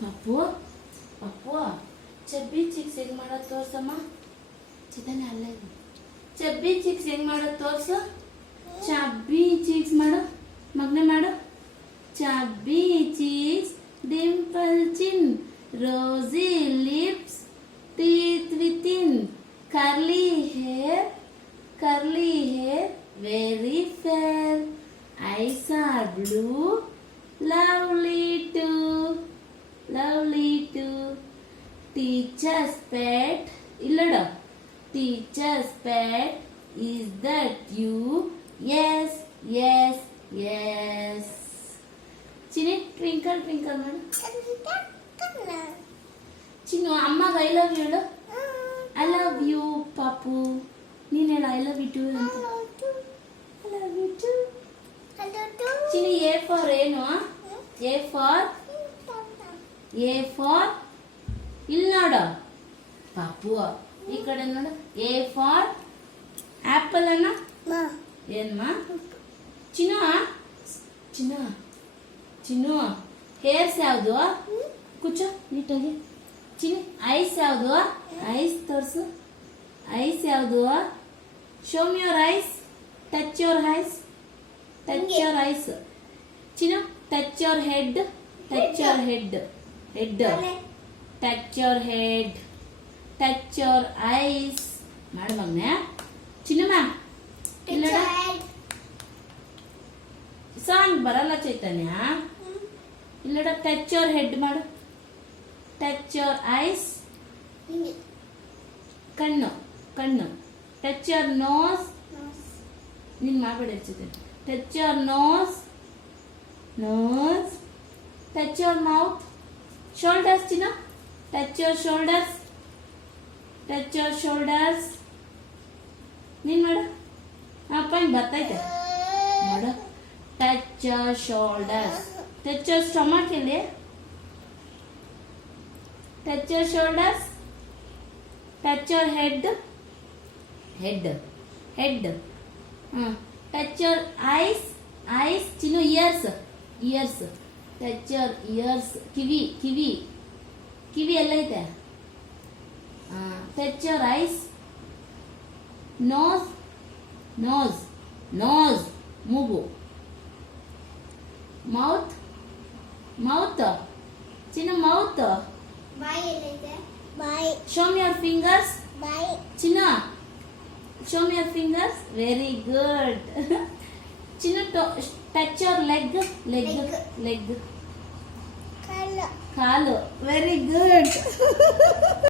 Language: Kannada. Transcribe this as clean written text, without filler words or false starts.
ಪಪ್ಪು ಪಪ್ಪು ಚಬ್ಬಿ ಚಿಕ್ಸ್ ಹೆಂಗ್ ಮಾಡೋದು ತೋರ್ಸಮ್ಮ. ಚಿತಾನೆ ಅಲ್ಲ ಇದು. ಚಬ್ಬಿ ಚಿಕ್ಸ್ ಹೆಂಗ್ ಮಾಡೋದು ತೋರ್ಸು. ಚಬ್ಬಿ ಚಿಕ್ಸ್ ಮಾಡು ಮಗ್ನೆ ಮಾಡು. Chabbi chicks, Dimple Chin, Rosie lips, teeth within, curly hair, very fair, eyes are blue, lovely too, teacher's pet, illada, teacher's pet, is that you? Yes. Chini twinkle ಮಾಡು. ಚಿನ್ನು ಅಮ್ಮಗ ಐ ಲವ್ ಯು ಹೇಳು. ಐ ಲವ್ ಯು ಪಾಪು. ನೀನ್ ಹೇಳು ಐ ಲವ್ ಯು ಟು ಅಂತ. I love you too. Chinnu A for ಏನು? ಎ ಫಾರ್ ಇಲ್ಲಿ ನೋಡು ಪಾಪು, ಈ ಕಡೆ ನೋಡು. ಎ ಫಾರ್ ಆಪಲ್ ಅನ್ನ ಏನ್ಮ. ಚಿನ್ನು ಹೇರ್ಸ್ ಯಾವುದು? ಕುಚ್ಚು ನೀಟಾಗಿ. ಚಿನ್ನು ಐಸ್ ಯಾವುದು? ಐಸ್ ತೋರಿಸು. ಐಸ್ ಯಾವುದು? Show me your eyes. Touch your eyes. Chinnu touch your head. Touch your eyes ಮಾಡು ಮಗ್ನೆ. ಚಿನ್ನಮ್ಮ ಇಲ್ಲ ಸಾಂಗ್ ಬರಲ್ಲ ಚೈತನ್ಯ. ಇಲ್ಲಡ ಟಚ್ ಯುವರ್ ಹೆಡ್ ಮಾಡು. ಟಚ್ ಯುವರ್ ಐಸ್, ಕಣ್ಣು. Touch your nose. ನೀನ್ ಮಾಡಬೇಡ Chaitanya. Touch your nose. Touch your mouth. Shoulders ಚಿನ್ನ. Touch your shoulders. ನೀನ್ ಮಾಡು. ಪಾಯಿಂಟ್ ಬರ್ತೈತೆ ಮಾಡು. Touch your shoulders. Touch your stomach ಇಲ್ಲಿ. Touch your shoulders. Touch your head. Touch your eyes. Chinnu ears. Touch your ears. ಕಿವಿ ಎಲ್ಲ ಐತೆ. Touch your eyes. ನೋಸ್ ಮೂಗು. ಮೌತ್ ಚಿನ್ನ. Mouth. Show me your fingers. ಚಿನ್ನ show me your fingers. Very good. ಚಿನ್ನ ಟಚ್ ಯುವರ್ ಲೆಗ್. ಕಾಲು. Very good.